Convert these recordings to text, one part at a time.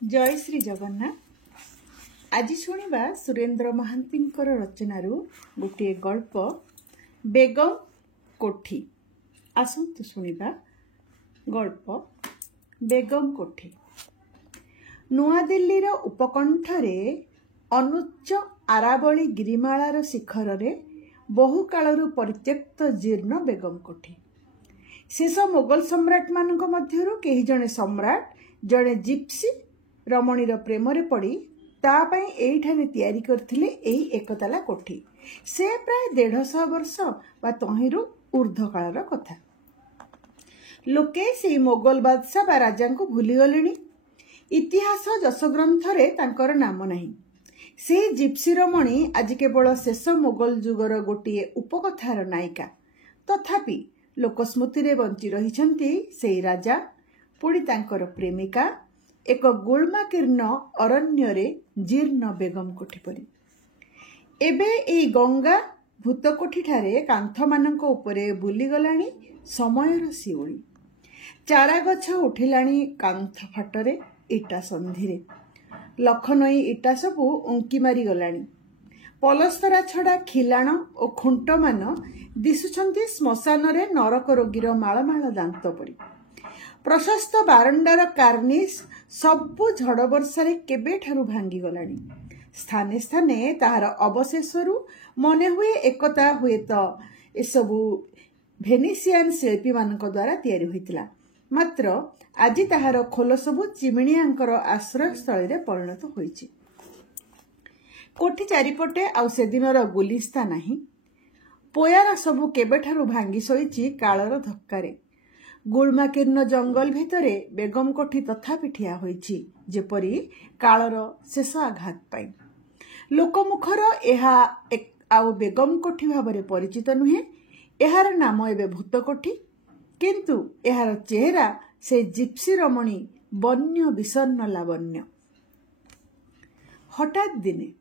जय श्री जगन्नाथ। आज शुणिबा सुरेंद्र महांती रचनारू गोटे गल्प बेगम कोठी। आसंतु शुणिबा गल्प बेगम कोठी। नुआ दिल्लीर उपकंठरे अनुच्च आरावली गिरिमालार शिखर बहु कालरू परित्यक्त जीर्ण बेगम कोठी। शेष मोगल सम्राट मानक मध्यरु केही जणे सम्राट जणे जिप्सी रमणीर प्रेमरे पड़ी तापाई एठाने तैयारी करथिले एही एकताला कोठी। से प्राय 150 वर्ष बा तहिरु ऊर्ध्व कालर कथा। लोके सेही मोगल बादशाह बा राजा को भूली गलेनी। इतिहास जशग्रंथरे तांकर नाम नहीं। से जिप्सी रमणी आज केवल शेष मोगल जुगर गोटे उपकथार नायिका। तथापि लोकस्मृति रे बंची रहिछंती सेही राजा पुणी तांकर प्रेमिका एक गुळमाकीर्ण अरण्य जीर्ण बेगम कोठी परी। एबे एई गंगा भूतकोठी ठारे कांथ मानक उपरे बुलीगलाणी समयर शिउली। चारा गछ उठिलाणी कांथ फाटरे इटा संधिरे। लखनई इटा सबु उंकी मारी गलाणी। पलस्तरा छड़ा खिलाण और खुंट मान दिशुछंती श्मशान रे नरक रोगीर माळमाळ दांत परी। प्रशस्त बारंडार कार्निश सबु झड़ वर्षारे केबेठारु भांगी गलाणी। स्थाने स्थाने ताहार अवशेषरु मने हुए एकता हुए तो एसबु भेनिसियान शिल्पी मानक द्वारा तैयारी होइतिला। मात्र आज ताहार खोल सबु चिमिणियांकर आश्रय स्थली रे परिणत होइछि। कोठी चारिपटे आउ सेदिनर गुलिस्ता नाही। पोयारा सबु केबेठारु भांगी सोइछि कालर धक्कारे। गुळमाकीर्ण जंगल भितरे बेगम कोठी तथापि ठिया होइछि जेपरी कालर शेष आघात पाई। लोकमुखर एहा आउ बेगम कोठी भाबरे परिचित नुहे। एहार नाम एबे भूत कोठी, किंतु एहार चेहरा से जिप्सी रमणी बन्य विषन्न लावण्य। हठात दिने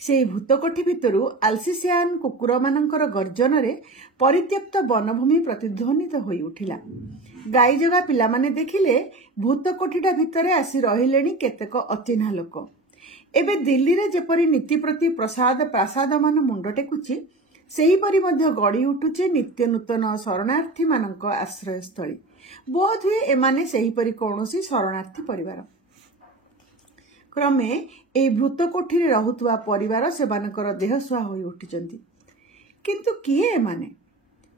से भूतकोठी भितरु आल्सिसियान कुकुर मानकर गर्जन रे परित्यक्त वनभूमि प्रतिध्वनित होई उठिला। गाई जगा पिला माने देखिले भूतकोठीटा भितरे आसी रहिलेनी केतेक अचिन्हा लोक। एबे दिल्ली रे जेपरी नीति प्रति प्रसाद प्रासाद मान मुंड टेकुची सेही परी मध्य गड़ी उठुची नित्य नूतन शरणार्थी मानक आश्रय स्थली। बोध हुए एमाने सेही परी कोनोसी शरणार्थी परिवार। क्रमे ए भूत कोठी रे रहुतुवा परिवार सेमानकर देह सुहा होई उठिचंती। किंतु किए एमाने?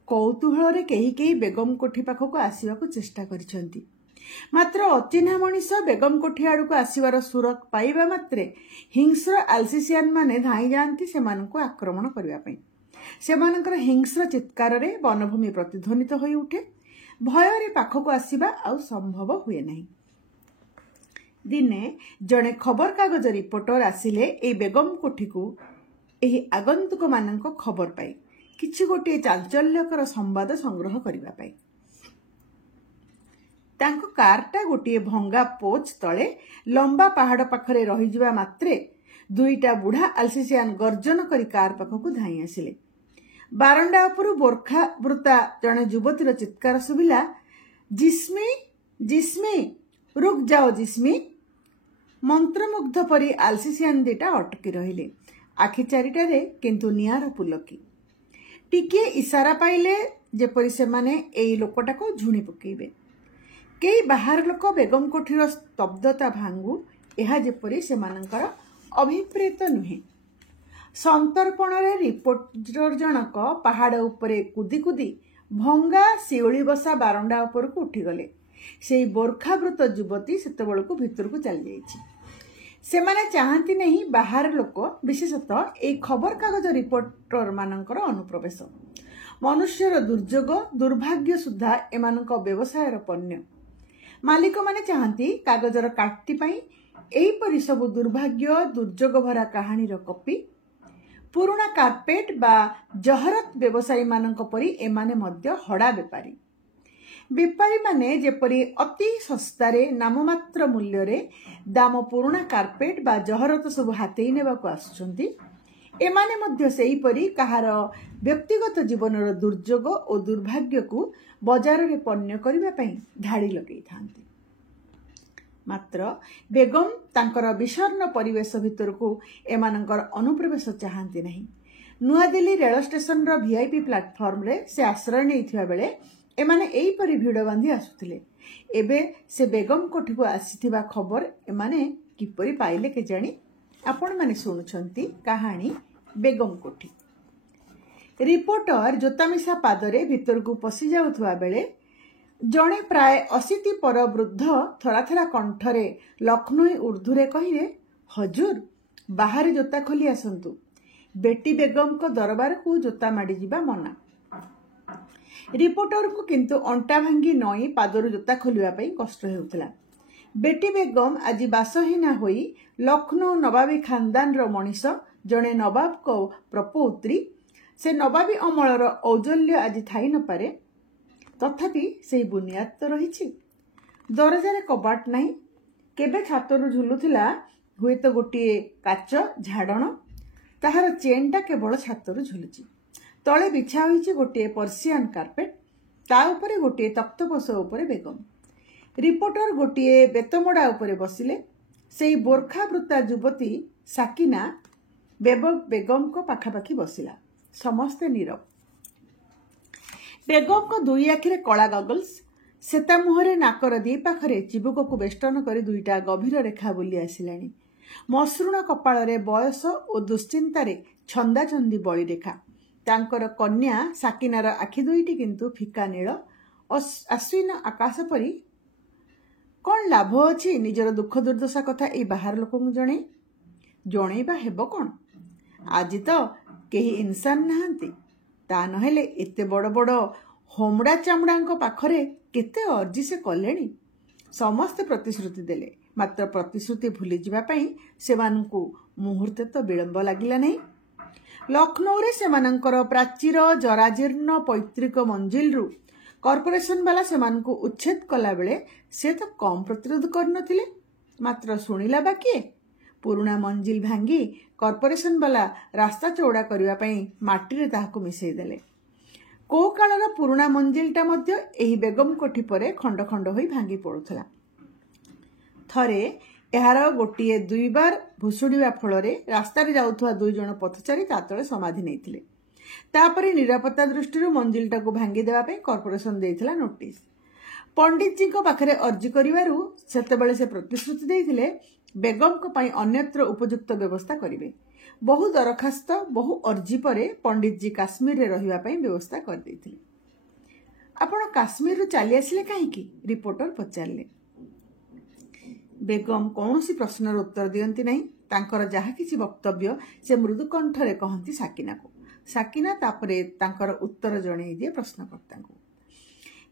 कौतूहल रे केही केही बेगम कोठी पाखक आसीबाकू चेष्टा करिसंती। मात्र अचिन्हा मनीष बेगम कोठी आड़क आसीबार सुरक पाइबा मात्रे हिंस्र आल्सिसियान माने धाई जाती सेमानकू आक्रमण करबा पई। सेमानकर हिंस्र चित्कार रे वनभूमि प्रतिध्वनित होई उठे। भय रे पाखक आसीबा आउ संभव हुए नहीं। दिने जड़े खबर कागज रिपोर्टर आसिले ए बेगम कोठी को एही आगंतुक मानक खबर पाई किछि गोटे चांचल्यकर संवाद संग्रह करिबा पाई। तांको कारटा गोटे भंगा पोच तले लंबा पहाड़ पाखरे रही जिबा मात्रे दुईटा बुढ़ा आल्सिसियान गर्जन करी कार पाखकू धाई आसिले। बारंडा उपरु बोरखा वृता जड़े युवतीर चित्कार सुबिला, जिस्मी जिस्मी रुक जाओ जिस्मी। मंत्रमुग्ध परी आल्सिसियान दिटा अटकी रहिले। आखि चारिटारे किंतु नियार पुलकी। टिके इशारा पाइले जेपरी सेमाने एई लोकटाको झुणी पकेइबे। केई बाहर लोक बेगम कोठीर स्तब्धता भांगु एहा जेपरी सेमानकर अभिप्रेत नुहे। संतर्पण रे रिपोर्टर जनक पहाड़ उपरे कुदी कुदी भंगा शिउली बसा बारंडा उपरकू उठीगले। सेई बोरखावृत युवती सेतेबेलकू भितरकू चली जाइछि। सेमाने चाहती नहीं बाहर लोक विशेषतः ए खबर कागज रिपोर्टर मानकर अनुप्रवेश। मनुष्यर दुर्योग दुर्भाग्य सुधा एमानक व्यवसायर पण्य। मालिक माने चाहती कागजर काटती पाई एहीपरि सबु दुर्भाग्य दुर्योग भरा कहानीर कपी। पुराना कार्पेट बा जहरत व्यवसायी मानक परी एमाने मध्य हड़ा बेपारी। बेपारी माने जेपरी अति सस्तारे नाममात्र मूल्य रे दाम पुराना कार्पेट बा जहरत सब हाथेई नेबाकू आसुछंती, एमाने मध्य सेही परी कहार व्यक्तिगत जीवनर दुर्योग और दुर्भाग्य को बाजार रे पण्य करिबा पई धाड़ी लगेई थांती। ମାତ୍ର ବେଗମ ତାଙ୍କର ବିଷର୍ଣ୍ଣ ପରିବେଶ ଭିତରକୁ ଏମାନଙ୍କର ଅନୁପ୍ରବେଶ ଚାହାନ୍ତି ନାହିଁ। ନୂଆଦିଲ୍ଲୀ ରେଳ ଷ୍ଟେସନର ଭିଆଇପି ପ୍ଲାଟଫର୍ମରେ ସେ ଆଶ୍ରୟ ନେଇଥିବା ବେଳେ ଏମାନେ ଏହିପରି ଭିଡ଼ ବାନ୍ଧି ଆସୁଥିଲେ। ଏବେ ସେ ବେଗମ କୋଠିକୁ ଆସିଥିବା ଖବର ଏମାନେ କିପରି ପାଇଲେ କେଜାଣି? ଆପଣମାନେ ଶୁଣୁଛନ୍ତି କାହାଣୀ ବେଗମ କୋଠି। ରିପୋର୍ଟର ଜୋତାମିଶା ପାଦରେ ଭିତରକୁ ପଶି ଯାଉଥିବା ବେଳେ ଜଣେ ପ୍ରାୟ 80 ପର ବୃଦ୍ଧ ଥରାଥରା କଣ୍ଠରେ ଲକ୍ଷ୍ନୌ ଉର୍ଦ୍ଦୁରେ କହିଲେ, ହଜୁର, ବାହାରେ ଜୋତା ଖୋଲି ଆସନ୍ତୁ। ବେଟି ବେଗମଙ୍କ ଦରବାରକୁ ଜୋତା ମାଡ଼ିଯିବା ମନା। ରିପୋର୍ଟରଙ୍କୁ କିନ୍ତୁ ଅଣ୍ଟା ଭାଙ୍ଗି ନଇଁ ପାଦରୁ ଜୋତା ଖୋଲିବା ପାଇଁ କଷ୍ଟ ହେଉଥିଲା। ବେଟି ବେଗମ ଆଜି ବାସହୀନା ହୋଇ ଲକ୍ଷ୍ନୌ ନବାବୀ ଖାନଦାନର ମଣିଷ, ଜଣେ ନବାବଙ୍କ ପ୍ରପୌତ୍ରୀ। ସେ ନବାବୀ ଅମଳର ଔଜ୍ଜଲ୍ୟ ଆଜି ଥାଇ ନପାରେ, ତଥାପି ସେହି ବୁନିୟାଦ ତ ରହିଛି। ଦରଜାରେ କବାଟ ନାହିଁ। କେବେ ଛାତରୁ ଝୁଲୁଥିଲା ହୁଏତ ଗୋଟିଏ କାଚ ଝାଡ଼ଣ, ତାହାର ଚେନ୍ଟା କେବଳ ଛାତରୁ ଝୁଲୁଛି। ତଳେ ବିଛା ହୋଇଛି ଗୋଟିଏ ପର୍ସିଆନ କାର୍ପେଟ, ତା ଉପରେ ଗୋଟିଏ ତକ୍ତପୋଷ ଉପରେ ବେଗମ। ରିପୋର୍ଟର ଗୋଟିଏ ବେତମଡ଼ା ଉପରେ ବସିଲେ। ସେହି ବୋର୍ଖାବୃତ୍ତା ଯୁବତୀ ସାକିନା ବେଗମଙ୍କ ପାଖାପାଖି ବସିଲା। ସମସ୍ତେ ନୀରବ। ବେଗମଙ୍କ ଦୁଇ ଆଖିରେ କଳା ଗଗଲ୍ସ, ସେତା ମୁହଁରେ ନାକର ଦି ପାଖରେ ଚିବୁକକୁ ବେଷ୍ଟନ କରି ଦୁଇଟା ଗଭୀର ରେଖା ବୁଲି ଆସିଲାଣି। ମସୃଣ କପାଳରେ ବୟସ ଓ ଦୁଶ୍ଚିନ୍ତାରେ ଛନ୍ଦାଛନ୍ଦି ବଳିରେଖା। ତାଙ୍କର କନ୍ୟା ସାକିନାର ଆଖି ଦୁଇଟି କିନ୍ତୁ ଫିକା ନୀଳ, ଆଶ୍ୱିନ ଆକାଶ ପରି। କ'ଣ ଲାଭ ଅଛି ନିଜର ଦୁଃଖ ଦୁର୍ଦ୍ଦଶା କଥା ଏଇ ବାହାର ଲୋକଙ୍କୁ ଜଣେଇବା ହେବ କ'ଣ? ଆଜି ତ କେହି ଇନସାନ ନାହାନ୍ତି। ତା ନହେଲେ ଏତେ ବଡ଼ ବଡ଼ ହୋମଡ଼ା ଚାମଡ଼ାଙ୍କ ପାଖରେ କେତେ ଅର୍ଜି ସେ କଲେଣି। ସମସ୍ତେ ପ୍ରତିଶ୍ରୁତି ଦେଲେ, ମାତ୍ର ପ୍ରତିଶ୍ରୁତି ଭୁଲିଯିବା ପାଇଁ ସେମାନଙ୍କୁ ମୁହୂର୍ତ୍ତେ ତ ବିଳମ୍ବ ଲାଗିଲା ନାହିଁ। ଲକ୍ଷ୍ନୌରେ ସେମାନଙ୍କର ପ୍ରାଚୀର ଜରାଜୀର୍ଣ୍ଣ ପୈତୃକ ମଞ୍ଜିଲରୁ କର୍ପୋରେସନ ବାଲା ସେମାନଙ୍କୁ ଉଚ୍ଛେଦ କଲାବେଳେ ସେ ତ କମ୍ ପ୍ରତିରୋଧ କରିନଥିଲେ। ମାତ୍ର ଶୁଣିଲା ବା କିଏ? ପୁରୁଣା ମଞ୍ଜିଲ ଭାଙ୍ଗି କର୍ପୋରେସନ ବାଲା ରାସ୍ତା ଚଉଡ଼ା କରିବା ପାଇଁ ମାଟିରେ ତାହାକୁ ମିଶାଇ ଦେଲେ। କୋଉ କାଳର ପୁରୁଣା ମଞ୍ଜିଲଟା ମଧ୍ୟ ଏହି ବେଗମ କୋଠି ପରେ ଖଣ୍ଡ ଖଣ୍ଡ ହୋଇ ଭାଙ୍ଗି ପଡ଼ୁଥିଲା। ଥରେ ଏହାର ଗୋଟିଏ ଦୁଇବାର ଭୁଷୁଡ଼ିବା ଫଳରେ ରାସ୍ତାରେ ଯାଉଥିବା 2 ଜଣ ପଥଚାରୀ ତା ତଳେ ସମାଧି ନେଇଥିଲେ। ତାପରେ ନିରାପତ୍ତା ଦୃଷ୍ଟିରୁ ମଞ୍ଜିଲଟାକୁ ଭାଙ୍ଗି ଦେବା ପାଇଁ କର୍ପୋରେସନ ଦେଇଥିଲା ନୋଟିସ। ପଣ୍ଡିତଜୀଙ୍କ ପାଖରେ ଅର୍ଜି କରିବାରୁ ସେତେବେଳେ ସେ ପ୍ରତିଶ୍ରୁତି ଦେଇଥିଲେ ବେଗମଙ୍କ ପାଇଁ ଅନ୍ୟତ୍ର ଉପଯୁକ୍ତ ବ୍ୟବସ୍ଥା କରିବେ। ବହୁ ଦରଖାସ୍ତ, ବହୁ ଅର୍ଜି ପରେ ପଣ୍ଡିତଜୀ କାଶ୍ମୀରରେ ରହିବା ପାଇଁ ବ୍ୟବସ୍ଥା କରିଦେଇଥିଲେ। ଆପଣ କାଶ୍ମୀରରୁ ଚାଲି ଆସିଲେ କାହିଁକି? ରିପୋର୍ଟର ପଚାରିଲେ। ବେଗମ କୌଣସି ପ୍ରଶ୍ନର ଉତ୍ତର ଦିଅନ୍ତି ନାହିଁ। ତାଙ୍କର ଯାହା କିଛି ବକ୍ତବ୍ୟ ସେ ମୃଦୁ କଣ୍ଠରେ କହନ୍ତି ସାକିନାକୁ। ସାକିନା ତାପରେ ତାଙ୍କର ଉତ୍ତର ଜଣେଇ ଦିଏ ପ୍ରଶ୍ନକର୍ତ୍ତାଙ୍କୁ।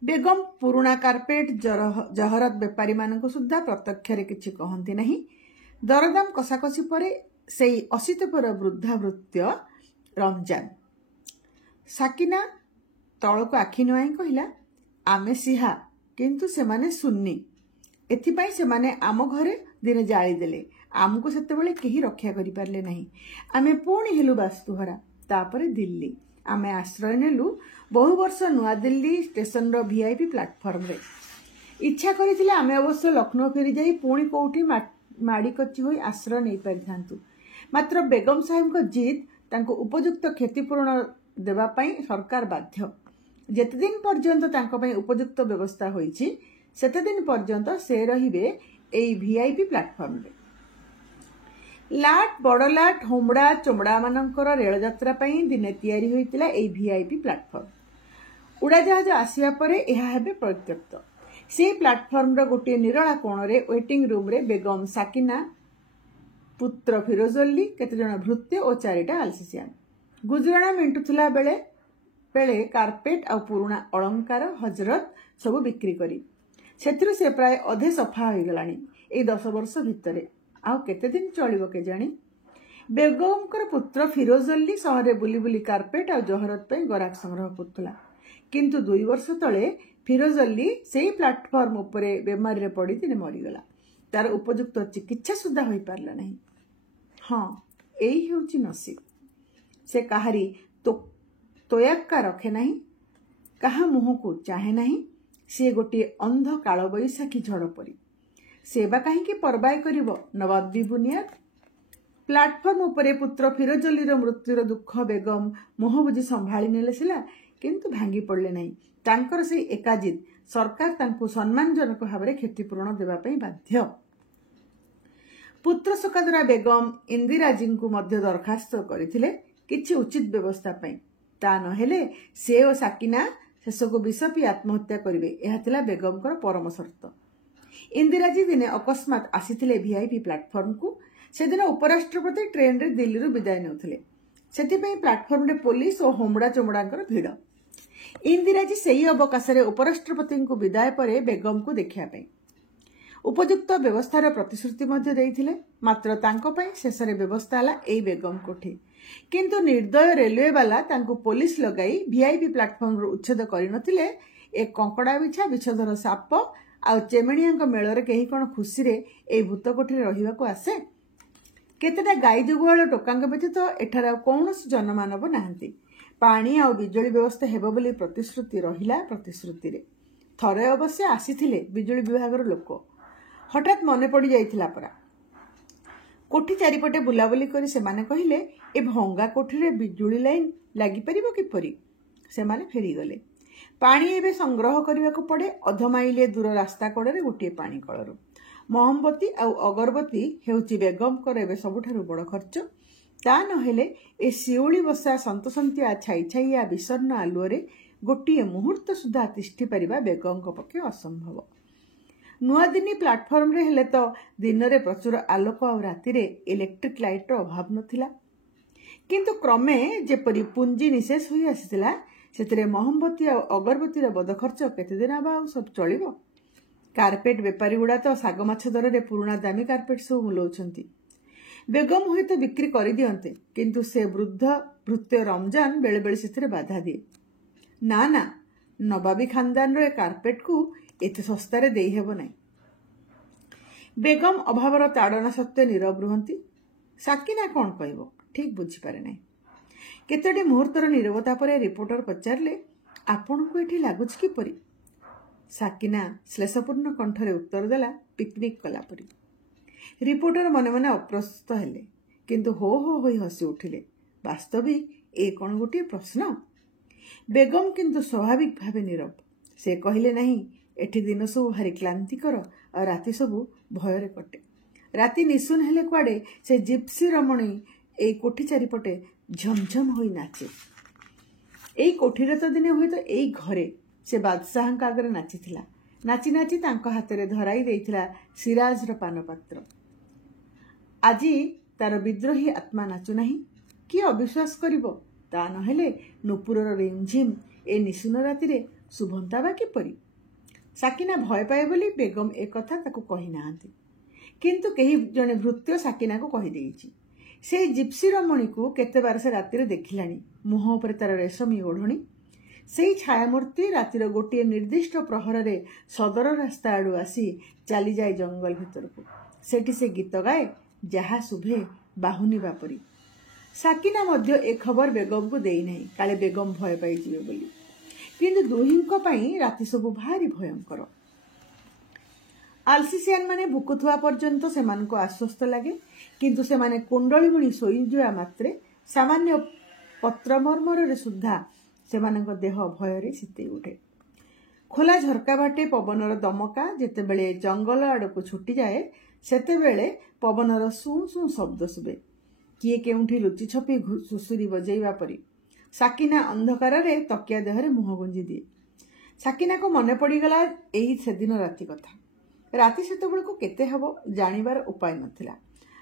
ବେଗମ ପୁରୁଣା କାର୍ପେଟ ଜହରତ ବେପାରୀମାନଙ୍କୁ ସୁଦ୍ଧା ପ୍ରତ୍ୟକ୍ଷରେ କିଛି କହନ୍ତି ନାହିଁ। ଦରଦାମ କଷାକଷି ପରେ ସେଇ 80 ପର ବୃଦ୍ଧାବୃତ୍ୟ ରମଜାନ। ସାକିନା ତଳକୁ ଆଖି ନୁଆଇଁ କହିଲା, ଆମେ ସିହା କିନ୍ତୁ ସେମାନେ ସୁନ୍ନି। ଏଥିପାଇଁ ସେମାନେ ଆମ ଘରେ ଦିନେ ଜାଳି ଦେଲେ। ଆମକୁ ସେତେବେଳେ କେହି ରକ୍ଷା କରିପାରିଲେ ନାହିଁ। ଆମେ ପୁଣି ହେଲୁ ବାସ୍ତୁହରା। ତାପରେ ଦିଲ୍ଲୀ। ଆମେ ଆଶ୍ରୟ ନେଲୁ ବହୁ ବର୍ଷ ନୂଆଦିଲ୍ଲୀ ଷ୍ଟେସନର ଭିଆଇପି ପ୍ଲାଟଫର୍ମରେ। ଇଚ୍ଛା କରିଥିଲେ ଆମେ ଅବଶ୍ୟ ଲକ୍ଷ୍ନୌ ଫେରିଯାଇ ପୁଣି କୋଉଠି ମାଡ଼ିକଚି ହୋଇ ଆଶ୍ରୟ ନେଇପାରିଥାନ୍ତୁ। ମାତ୍ର ବେଗମ ସାହେବଙ୍କ ଜିଦ୍, ତାଙ୍କୁ ଉପଯୁକ୍ତ କ୍ଷତିପୂରଣ ଦେବା ପାଇଁ ସରକାର ବାଧ୍ୟ। ଯେତେଦିନ ପର୍ଯ୍ୟନ୍ତ ତାଙ୍କ ପାଇଁ ଉପଯୁକ୍ତ ବ୍ୟବସ୍ଥା ହୋଇଛି ସେତେଦିନ ପର୍ଯ୍ୟନ୍ତ ସେ ରହିବେ ଏଇ ଭିଆଇପି ପ୍ଲାଟଫର୍ମରେ। ବଡ଼ଲାଟ ହୋମଡ଼ା ଚମଡ଼ାମାନଙ୍କର ରେଳଯାତ୍ରା ପାଇଁ ଦିନେ ତିଆରି ହୋଇଥିଲା ଏଇ ଭିଆଇପି ପ୍ଲାଟଫର୍ମ। ଉଡ଼ାଜାହାଜ ଆସିବା ପରେ ଏହା ହେବେ ପରିତ୍ୟକ୍ତ। ସେହି ପ୍ଲାଟଫର୍ମର ଗୋଟିଏ ନିରଳା କୋଣରେ ୱେଟିଂ ରୁମ୍ରେ ବେଗମ, ସାକିନା, ପୁତ୍ର ଫିରୋଜଲ୍ଲୀ, କେତେଜଣ ଭୃତ୍ୟ ଓ 4ଟା ଆଲସେସିଆନ ଗୁଜରାଣା ମେଣ୍ଟୁଥିଲା ବେଳେ କାର୍ପେଟ ଆଉ ପୁରୁଣା ଅଳଙ୍କାର ହଜରତ ସବୁ ବିକ୍ରି କରି। ସେଥିରୁ ସେ ପ୍ରାୟ ଅଧେ ସଫା ହୋଇଗଲାଣି ଏଇ 10 ବର୍ଷ ଭିତରେ। ଆଉ କେତେଦିନ ଚଳିବ କେଜାଣି? ବେଗମଙ୍କର ପୁତ୍ର ଫିରୋଜଲ୍ଲୀ ସହରରେ ବୁଲି ବୁଲି କାର୍ପେଟ ଆଉ ଜହରତ ପାଇଁ ଗରାଖ ସଂଗ୍ରହ କରୁଥିଲା। କିନ୍ତୁ 2 ବର୍ଷ ତଳେ ଫିରୋଜଲ୍ଲୀ ସେହି ପ୍ଲାଟଫର୍ମ ଉପରେ ବେମାରୀରେ ପଡ଼ି ଦିନେ ମରିଗଲା। ତାର ଉପଯୁକ୍ତ ଚିକିତ୍ସା ସୁଦ୍ଧା ହୋଇପାରିଲା ନାହିଁ। ହଁ, ଏଇ ହେଉଛି ନସିବ। ସେ କାହାରି ତୋୟାକ୍କା ରଖେ ନାହିଁ, କାହା ମୁହଁକୁ ଚାହେଁ ନାହିଁ। ସିଏ ଗୋଟିଏ ଅନ୍ଧ କାଳବୈଶାଖୀ ଝଡ଼ ପରି। सेवा कहीं परवाह करिवो नवाबी बुनियाद। प्लाटफर्म उपरे पुत्र फिरोजलीर मृत्युर दुख बेगम मुह बुझी संभाली नेले सिला किंतु भांगी पड़ले नहीं। तांकर से एकाजिद सरकार तांकु सम्मानजनक भाव क्षतिपूरण देवाई बाध्य। पुत्र शोकादुरा बेगम इंदिराजी को मध्य दरखास्त करथिले किछि उचित व्यवस्था पई। ता नहेले से और साकिना शेषको विष पी आत्महत्या करिवे एहा थिला बेगमकर परम शर्त। इंदिराजी दिने अकस्मात आसीथिले वीआईपी प्लाटफर्म को। सेदिन उपराष्ट्रपति ट्रेन रे दिल्ली रु विदाय नेउथिले। सेथिपई प्लाटफर्म रे पुलिस और होमड़ा चमड़ांकर भिड़। इंदिराजी सेही अवकाश रे उपराष्ट्रपति को विदाय परे बेगम को देखिया पई उपयुक्त व्यवस्थार प्रतिश्रुति मध्य देइथिले। मात्र तांको पई शेषरे व्यवस्था हला एई बेगम कोठी। किंतु निर्दय रेलवे वाला तांको पुलिस लगाई वीआईपी प्लाटफर्म रु उच्छेद करिनथिले। एक कंकड़ा बिछा विषधर साप आ चेमेणिया मेलरे कहीं कौन खुशी रे एई भूत कोठी रहिबा को आसे। केतेटा गाई जुगुआल टोकांक व्यतीत एठार कौनसी जनमानव नाहांती। पानी आ बिजुली व्यवस्था हेबो बोली प्रतिश्रुति रहिला प्रतिश्रुति रे। थरे अवश्य आसीथिले बिजुली विभागर लोक। हठात मने पड़ी जाइथिला परा। कोठी चारिपटे बुलाबुली करी सेमाने कहिले ए भंगा कोठी रे बिजुली लाइन लागि परिबो किपरि। सेमाने फेरी गले। पानी एबे संग्रह करने को पड़े। अध माइले दूर रास्ता कड़े गोटे पानी कलर मोहम्बती आउ अगरबती हेउची बेगमकर एबे सबुठारु बड़ खर्च। ता नहेले ए शिउली बसा सन्तसंतिया छाई छाइया विषर्ण आलुअरे गोटे मुहूर्त सुधा तिष्ठि परिबा बेगमक पक्षे असंभव। नुआदिनी प्लाटफर्म रे हेले तो दिन रे प्रचुर आलोक आ राति रे इलेक्ट्रिक लाइट रो अभाव नथिला। किंतु क्रमे जेपरी पुंजी निशेष होई आसिथिला सेतरे मोहम्बती आ अगरबती रो बद खर्च केते दिन आबा सब चलिबो। कारपेट बेपारी गुड़ा तो साग माछ दर रे पुराना दामी कारपेट सब मुलौछंती। बेगम हुए तो बिक्री करि दियंते किंतु से वृद्ध भृत्य रमजान बेले बेले सेतरे बाधा दिए। ना ना नवाबी खानदान रो कारपेट को एते सस्ता रे देई हेबो नै। बेगम अभावर ताड़ना सत्वे नीरव रुहंती। साकिना कौन कहबो ठीक बुझी पारे नै। केतोटी मुहूर्तर नीरवता पर रिपोर्टर पचारे आपण को एठी लागुच किपरि। साकिना श्लेषपूर्ण कंठरे उत्तर देला पिकनिक कला परी। रिपोर्टर मने मने अप्रस्तुत हेले किंतु हो हो होई हसी उठिले। वास्तविक ए कौन गोटे प्रश्न। बेगम किंतु स्वाभाविक भावे नीरव। से कहले नहीं एठी दिन सब भारी क्लांतिकर और राति सब भୟରେ कटे। राति निशुन हेले कुआडे से जिप्सी रमणी ए कोठी चारिपटे झमझम होई नाचे। एई कोठीरे तो दिने हुए तो एई घरे से बादशाह आगे नाचिथिला। नाची नाची तांको हाथ में धराई देइथिला सिराजर पानपात्र। आजी तार विद्रोही आत्मा नाचु नहीं कि अविश्वास करिवो। ता नहेले नुपुरर रिमझिम ए निशुन राति रे शुभंता बा किपरि। साकिना भय पाए बोली बेगम एक कथा ताकू कहि नाहांती किंतु केही जने भृत्य साकिना को कहि देइछि। से जिप्सी रमणी को केते बार से राति रे देखिलानी। मुह उपर तार रेशमी ओढ़णी। सेई छायामूर्ति रातिर गोटे निर्दिष्ट प्रहर रे सदर रास्ता आड़ू आसी चली जाए जंगल भितर को। सेठी से गीत गाए जहा शुभे बाहुनी बापरी। साकिना मध्य ए खबर बेगम को देई नहीं काले बेगम भय पाई जिवे बोली। किंतु दुहिंको पई राति सबु भारी भयंकर। आलसीसियान माने भुकुथुआ पर्यंत सेमानको आश्वस्त लागे किंतु सेमाने कुंडली बुणी सोई जुआ मात्रे सामान्य पत्रमर्मर रे सुद्धा सेमानଙ୍କ देह भୟରେ शीतई उठे। खोला झरका बाटे पवनर दमका जेतेबेले जंगल आड़कू छुटी जाए सेतेबेले पवनर सु सु शब्द शुभे। किए केउठी लुचि छपी सुसुरी बजेइबा परी। साकिना अंधकार रे तकिया देहरे मुह गुंजी दिए। साकिना को मने पड़ीगला एही सेदिन राति कथा। राति सेतेबेले को केते हबो जानिबार उपाय नथिला।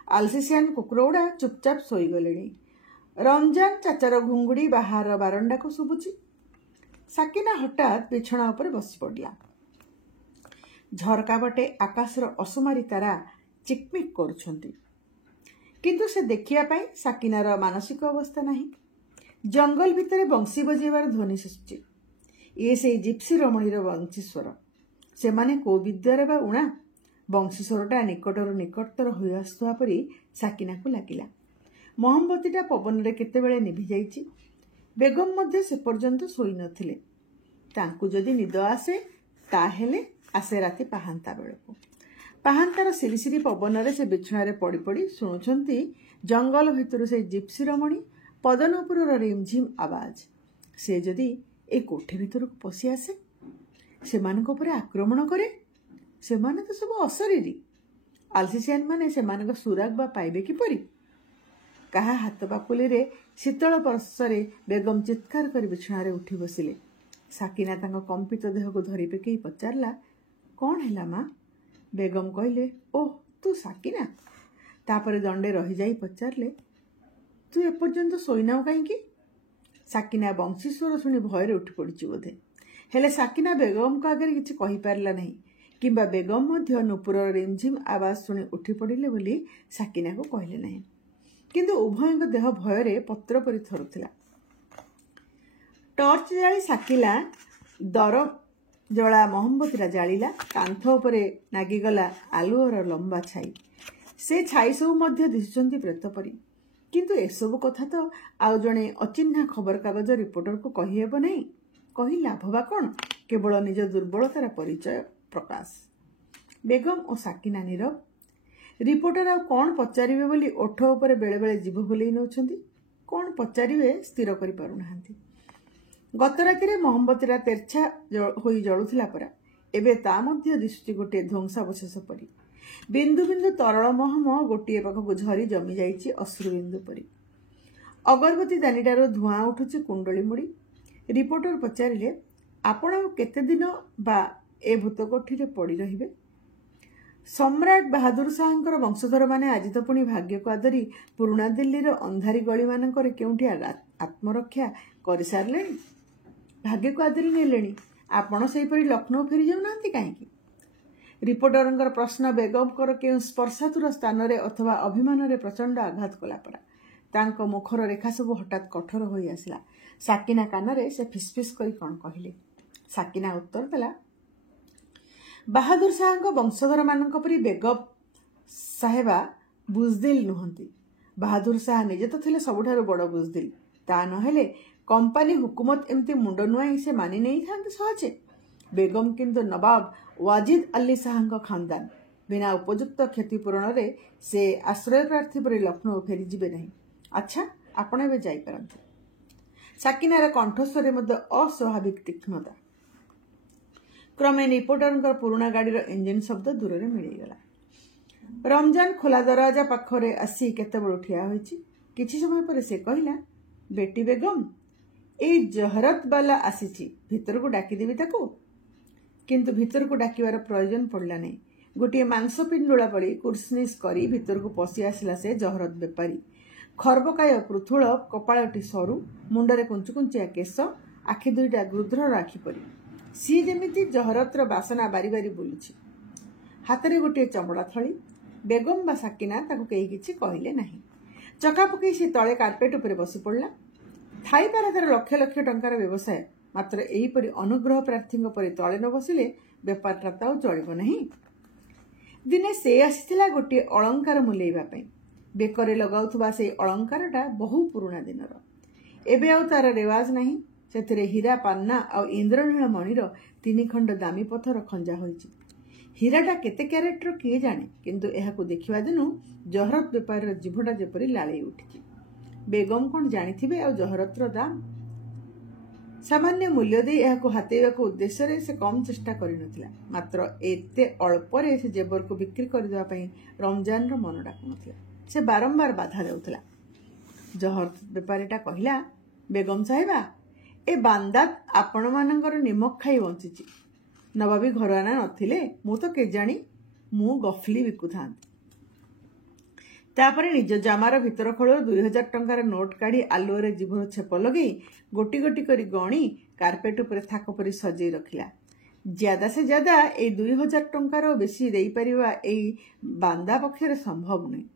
आलसीसियान कुकुरउड़ा चुपचाप सोई गलेनी। रमजान चाचार घुंगुड़ी बाहर बारंडा को शुभुची। साकिना हठात बिछଣା उपर बसी पड़ला। झरका बटे आकाशर असुमारी तारा चिकमिक करुछंती किंतु से देखिया पाई साकिनार मानसिक अवस्था नहीं। जंगल भितर बंशी बजेबार ध्वनि सुसुची। ये से जिप्सी रमणीर बंशी स्वर। सेमाने को विद्यार बा उणा बंशी स्वरटा निकटर निकटतर होई आसुवा परी साकिना को लागिला। मोहम्बतीटा पवन रे केतेबेले निभि जाइछि। बेगम मध्य से पर्यंत सोई नथिले। तांकु जदि निद आसे ताहेले आसे राति पाहांता बेलको। ପାହାନ୍ତାର ସିରିସିରି ପବନରେ ସେ ବିଛଣାରେ ପଡ଼ି ପଡ଼ି ଶୁଣୁଛନ୍ତି ଜଙ୍ଗଲ ଭିତରୁ ସେ ଜିପ୍ସି ରମଣୀ ପଦନପୁରର ରିମଝିମ୍ ଆବାଜ। ସେ ଯଦି ଏ କୋଠି ଭିତରକୁ ପଶି ଆସେ, ସେମାନଙ୍କ ଉପରେ ଆକ୍ରମଣ କରେ, ସେମାନେ ତ ସବୁ ଅଶରୀରୀ। ଆଲସିସିଆନମାନେ ସେମାନଙ୍କ ସୁରାଗ ବା ପାଇବେ କିପରି? କାହା ହାତ ପାପୁଲିରେ ଶୀତଳ ସ୍ପର୍ଶରେ ବେଗମ ଚିତ୍କାର କରି ବିଛଣାରେ ଉଠି ବସିଲେ। ସାକିନା ତାଙ୍କ କମ୍ପିତ ଦେହକୁ ଧରି ପକେଇ ପଚାରିଲା, କ'ଣ ହେଲା ମା? ବେଗମ କହିଲେ, ଓଃ ତୁ ସାକିନା। ତାପରେ ଦଣ୍ଡେ ରହିଯାଇ ପଚାରିଲେ, ତୁ ଏପର୍ଯ୍ୟନ୍ତ ଶୋଇନାଉ କାହିଁକି? ସାକିନା ବଂଶୀ ସ୍ୱର ଶୁଣି ଭୟରେ ଉଠି ପଡ଼ିଛି ବୋଧେ। ହେଲେ ସାକିନା ବେଗମଙ୍କ ଆଗରେ କିଛି କହିପାରିଲା ନାହିଁ, କିମ୍ବା ବେଗମ ମଧ୍ୟ ନୂପୁରର ରିମଝିମ୍ ଆବାଜ ଶୁଣି ଉଠି ପଡ଼ିଲେ ବୋଲି ସାକିନାକୁ କହିଲେ ନାହିଁ। କିନ୍ତୁ ଉଭୟଙ୍କ ଦେହ ଭୟରେ ପତ୍ର ପରି ଥରୁଥିଲା। ଟର୍ଚ୍ଚ ଜାଳି ସାକିଲା ଦର ଜଳା ମହମବତୀଟା ଜାଳିଲା। କାନ୍ଥ ଉପରେ ନାଗିଗଲା ଆଲୁଅର ଲମ୍ବା ଛାଇ। ସେ ଛାଇ ସବୁ ମଧ୍ୟ ଦିଶୁଛନ୍ତି ପ୍ରେତ ପରି। କିନ୍ତୁ ଏସବୁ କଥା ତ ଆଉ ଜଣେ ଅଚିହ୍ନା ଖବରକାଗଜ ରିପୋର୍ଟରକୁ କହିହେବ ନାହିଁ। କହି ଲାଭ ବା କ'ଣ? କେବଳ ନିଜ ଦୁର୍ବଳତାର ପରିଚୟ ପ୍ରକାଶ। ବେଗମ ଓ ସାକିନା ନୀରବ। ରିପୋର୍ଟର ଆଉ କ'ଣ ପଚାରିବେ ବୋଲି ଓଠ ଉପରେ ବେଳେବେଳେ ଜିଭ ବୁଲେଇ ନେଉଛନ୍ତି। କ'ଣ ପଚାରିବେ ସ୍ଥିର କରିପାରୁନାହାନ୍ତି। ଗତ ରାତିରେ ମହମବତୀଟା ତେର୍ଛା ହୋଇ ଜଳୁଥିଲା ପରା। ଏବେ ତା ମଧ୍ୟ ଦିଶୁଛି ଗୋଟିଏ ଧ୍ୱଂସାବଶେଷ ପରି। ବିନ୍ଦୁ ବିନ୍ଦୁ ତରଳ ମହମ ଗୋଟିଏ ପାଖକୁ ଝରି ଜମି ଯାଇଛି ଅଶ୍ରୁବିନ୍ଦୁ ପରି। ଅଗରବତୀ ଦାନିଟାରୁ ଧୂଆଁ ଉଠୁଛି କୁଣ୍ଡଳି ମୋଡ଼ି। ରିପୋର୍ଟର ପଚାରିଲେ, ଆପଣ ଆଉ କେତେ ଦିନ ବା ଏ ଭୂତ କୋଠିରେ ପଡ଼ି ରହିବେ? ସମ୍ରାଟ ବାହାଦୁର ଶାହଙ୍କର ବଂଶଧରମାନେ ଆଜି ତ ପୁଣି ଭାଗ୍ୟକୁ ଆଦରି ପୁରୁଣା ଦିଲ୍ଲୀର ଅନ୍ଧାରୀ ଗଳିମାନଙ୍କରେ କେଉଁଠି ଆତ୍ମରକ୍ଷା କରିସାରିଲେଣି। ଭାଗ୍ୟକୁ ଆଦରି ନେଲେଣି। ଆପଣ ସେହିପରି ଲକ୍ଷ୍ନୌ ଫେରି ଯାଉନାହାନ୍ତି କାହିଁକି? ରିପୋର୍ଟରଙ୍କର ପ୍ରଶ୍ନ ବେଗମଙ୍କର କେଉଁ ସ୍ପର୍ଶାତୁର ସ୍ଥାନରେ ଅଥବା ଅଭିମାନରେ ପ୍ରଚଣ୍ଡ ଆଘାତ କଲା ପରା। ତାଙ୍କ ମୁଖର ରେଖା ସବୁ ହଠାତ୍ କଠୋର ହୋଇ ଆସିଲା। ସାକିନା କାନରେ ସେ ଫିସ୍ଫିସ୍ କରି କ'ଣ କହିଲେ। ସାକିନା ଉତ୍ତର ଦେଲା, ବାହାଦୁର ଶାହଙ୍କ ବଂଶଧରମାନଙ୍କ ପରି ବେଗମ ସାହେବା ବୁଜଦିଲ ନୁହନ୍ତି। ବାହାଦୁର ଶାହ ନିଜେ ତ ଥିଲେ ସବୁଠାରୁ ବଡ଼ ବୁଜଦିଲ। ତା ନହେଲେ କମ୍ପାନୀ ହୁକୁମତ ଏମିତି ମୁଣ୍ଡ ନୁଆଇଁ ସେ ମାନି ନେଇଥାନ୍ତେ ସହଜେ। ବେଗମ କିନ୍ତୁ ନବାବ ୱାଜିଦ ଅଲ୍ଲୀ ଶାହଙ୍କ ଖାନଦାନ। ବିନା ଉପଯୁକ୍ତ କ୍ଷତିପୂରଣରେ ସେ ଆଶ୍ରୟ ପ୍ରାର୍ଥୀ ପରି ଲକ୍ଷ୍ନୌ ଫେରିଯିବେ ନାହିଁ। ଆଚ୍ଛା, ଆପଣ ଏବେ ଯାଇପାରନ୍ତି। ସାକିନାର କଣ୍ଠସ୍ୱରରେ ମଧ୍ୟ ଅସ୍ୱାଭାବିକ ତୀକ୍ଷ୍ଣତା। କ୍ରମେ ରିପୋର୍ଟରଙ୍କର ପୁରୁଣା ଗାଡ଼ିର ଇଞ୍ଜିନ ଶବ୍ଦ ଦୂରରେ ମିଳିଗଲା। ରମଜାନ ଖୋଲା ଦରୱାଜା ପାଖରେ ଆସି କେତେବେଳୁ ଠିଆ ହୋଇଛି। କିଛି ସମୟ ପରେ ସେ କହିଲା, ବେଟି ବେଗମ, ଏଇ ଜହରତବାଲା ଆସିଛି, ଭିତରକୁ ଡାକିଦେବି ତାକୁ? କିନ୍ତୁ ଭିତରକୁ ଡାକିବାର ପ୍ରୟୋଜନ ପଡ଼ିଲା ନାହିଁ। ଗୋଟିଏ ମାଂସ ପିଣ୍ଡୁଳା ଭଳି କୁର୍ସନିସ୍ କରି ଭିତରକୁ ପଶି ଆସିଲା ସେ ଜହରତ ବେପାରୀ। ଖର୍ବକାୟ ପୃଥୁଳ, କପାଳଟି ସରୁ, ମୁଣ୍ଡରେ କୁଞ୍ଚୁକୁଞ୍ଚିଆ କେଶ, ଆଖି ଦୁଇଟା ଗୃଧ୍ରର ଆଖି ପରି। ସିଏ ଯେମିତି ଜହରତର ବାସନା ବାରି ବାରି ବୁଲୁଛି। ହାତରେ ଗୋଟିଏ ଚମଡ଼ା ଥଳି। ବେଗମ ବା ସାକିନା ତାକୁ କେହି କିଛି କହିଲେ ନାହିଁ। ଚକା ପକାଇ ସେ ତଳେ କାର୍ପେଟ ଉପରେ ବସି ପଡ଼ିଲା। ଥାଇପାରେ ତାର ଲକ୍ଷ ଲକ୍ଷ ଟଙ୍କାର ବ୍ୟବସାୟ, ମାତ୍ର ଏହିପରି ଅନୁଗ୍ରହ ପ୍ରାର୍ଥୀଙ୍କ ପରି ତଳେ ନ ବସିଲେ ବେପାରଟା ତ ଆଉ ଚଳିବ ନାହିଁ। ଦିନେ ସେ ଆସିଥିଲା ଗୋଟିଏ ଅଳଙ୍କାର ମୁଲେଇବା ପାଇଁ। ବେକରେ ଲଗାଉଥିବା ସେଇ ଅଳଙ୍କାରଟା ବହୁ ପୁରୁଣା ଦିନର। ଏବେ ଆଉ ତାର ରେୱାଜ ନାହିଁ। ସେଥିରେ ହୀରା ପାନ୍ନା ଆଉ ଇନ୍ଦ୍ରନୀଳ ମଣିର 3 ଖଣ୍ଡ ଦାମୀ ପଥର ଖଞ୍ଜା ହୋଇଛି। ହୀରାଟା କେତେ କ୍ୟାରେଟର କିଏ ଜାଣେ, କିନ୍ତୁ ଏହାକୁ ଦେଖିବା ଦିନୁ ଜହରତ ବେପାରୀର ଜିଭଟା ଯେପରି ଲାଳେଇ ଉଠିଛି। ବେଗମ କ'ଣ ଜାଣିଥିବେ ଆଉ ଜହରତର ଦାମ? ସାମାନ୍ୟ ମୂଲ୍ୟ ଦେଇ ଏହାକୁ ହାତେଇବାକୁ ଉଦ୍ଦେଶ୍ୟରେ ସେ କମ୍ ଚେଷ୍ଟା କରିନଥିଲା। ମାତ୍ର ଏତେ ଅଳ୍ପରେ ସେ ଜେବରକୁ ବିକ୍ରି କରିଦେବା ପାଇଁ ରମଜାନର ମନ ଡାକୁନଥିଲା। ସେ ବାରମ୍ବାର ବାଧା ଦେଉଥିଲା। ଜହରତ ବେପାରୀଟା କହିଲା, ବେଗମ ସାହେବା, ଏ ବାନ୍ଦାତ ଆପଣମାନଙ୍କର ନିମକ ଖାଇ ବଞ୍ଚିଛି। ନବାବୀ ଘରଆନା ନଥିଲେ ମୁଁ ତ କେଜାଣି ମୁଁ ଗଫଲି ବିକୁଥାନ୍ତି। ତାପରେ ନିଜ ଜାମାର ଭିତର ଖୋଳରୁ 2000 ଟଙ୍କାର ନୋଟ କାଢ଼ି ଆଲୁଅରେ ଜିଭର ଛେପ ଲଗେଇ ଗୋଟି ଗୋଟି କରି ଗଣି କାର୍ପେଟ ଉପରେ ଥାକ ପରି ସଜେଇ ରଖିଲା। ଜ୍ୟାଦା ସେ ଜ୍ୟାଦା ଏଇ 2000 ଟଙ୍କାର ବେଶୀ ଦେଇପାରିବା ଏଇ ବାନ୍ଦା ପକ୍ଷରେ ସମ୍ଭବ ନୁହେଁ।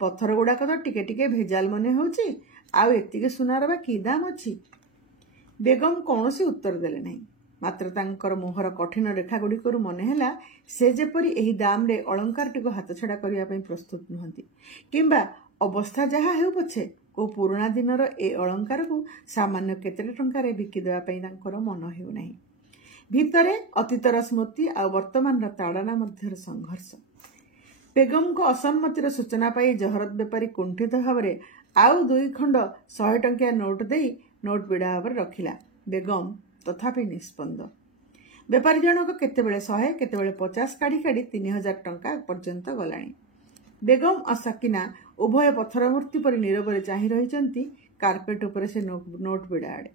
ପଥର ଗୁଡ଼ାକ ତ ଟିକେ ଟିକେ ଭେଜାଲ ମନେ ହେଉଛି, ଆଉ ଏତିକି ସୁନାର ବା କି ଦାମ ଅଛି? ବେଗମ କୌଣସି ଉତ୍ତର ଦେଲେ ନାହିଁ। ମାତ୍ର ତାଙ୍କର ମୁହଁର କଠିନ ରେଖାଗୁଡ଼ିକରୁ ମନେ ହେଲା ସେ ଯେପରି ଏହି ଦାମରେ ଅଳଙ୍କାରଟିକୁ ହାତଛଡ଼ା କରିବା ପାଇଁ ପ୍ରସ୍ତୁତ ନୁହନ୍ତି। କିମ୍ବା ଅବସ୍ଥା ଯାହା ହେଉ ପଛେ ଓ ପୁରୁଣା ଦିନର ଏ ଅଳଙ୍କାରକୁ ସାମାନ୍ୟ କେତେଟା ଟଙ୍କାରେ ବିକିଦେବା ପାଇଁ ତାଙ୍କର ମନ ହେଉନାହିଁ। ଭିତରେ ଅତୀତର ସ୍ମୃତି ଆଉ ବର୍ତ୍ତମାନର ତାଡ଼ନା ମଧ୍ୟରେ ସଂଘର୍ଷ। बेगम को असम्मतिर सूचना पाई जहरत बेपारी कुंठित भाव में आउ 2 खंड 100 टंकिया नोट दे नोट विड़ा भाव रखिला। बेगम तथापि निष्पन्द। बेपारी जनक केतेबेले 100 केतेबेले 50 काढ़ी काढ़ी 3000 टंका पर्यंत गलाणी। बेगम और साकिना उभय पत्थर मूर्ति पर नीरव चाहि रही कार्पेट उपर से नोट विड़ा आड़े।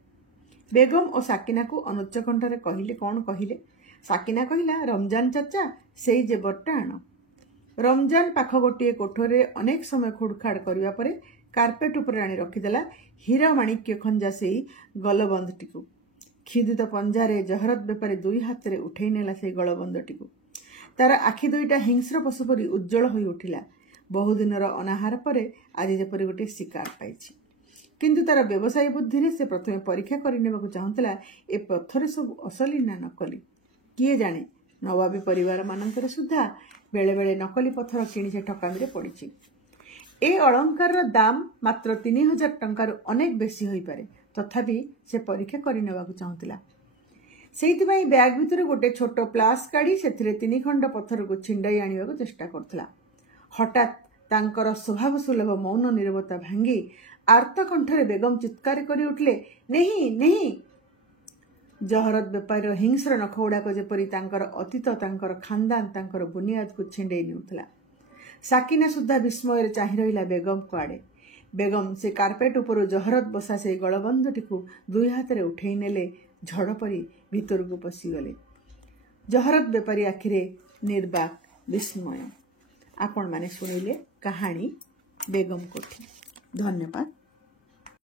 बेगम और साकिना को अनुच्च कंठरे कहले कौन कहले। साकिना कहला रमजान चाचा से जेबरटा आण। रमजान पाख गोटे कोठरे अनेक समय खुड़खाड़ करने पर कार्पेट उपर आनी रखिदेला हीरा माणिक्य खंजा से गलबंदटी को। क्षुधित पंजारे जहरत बेपारी 2 हाथ में उठे नेला से गलबंदटी को। तार आखि 2टा हिंस्र पशु परी उज्जवल हो उठिला। बहुदिनर अनाहार पर आज जेपरी गोटे शिकार पाइछि। किंतु तार व्यवसायी बुद्धि से प्रथमे परीक्षा करने चाहूला ए पत्थर सब असली ना नकली। किए जाने नवाबी परिवार मानकर सुधा बेले बेले नकली पत्थर किणी से ठकामी पड़ी। ए अलंकार दाम मात्र 3000 टंकार अनेक बेसी हो पारे। तथापि से परीक्षा करने चाहूला। से बैग भितर गोटे छोट प्लास काढ़ी से 3 खंड पत्थर को छिंडाई आने चेष्टा करथिला। हठात तांकर स्वभाव सुलभ मौन नीरवता भांगी आर्त कंठरे बेगम चित्कार करी उठले नहीं नहीं। जहरत बेपारी हिंस्र नख गुड़ाक जेपरी तांकर अतीत तांकर खानदान तांकर बुनियाद को छिंडे नेउथला। साकिना सुधा विस्मय चाहि रहिला बेगम को आड़े। बेगम से कार्पेट उपर जहरत बसा से गलबंधटी को 2 हाथ में उठे नेले झड़ परी भीतर को पशिगले। जहरत बेपारी आखिरे निर्बाक विस्मय। आपण माने सुनिले कहानी बेगम कोठी। धन्यवाद।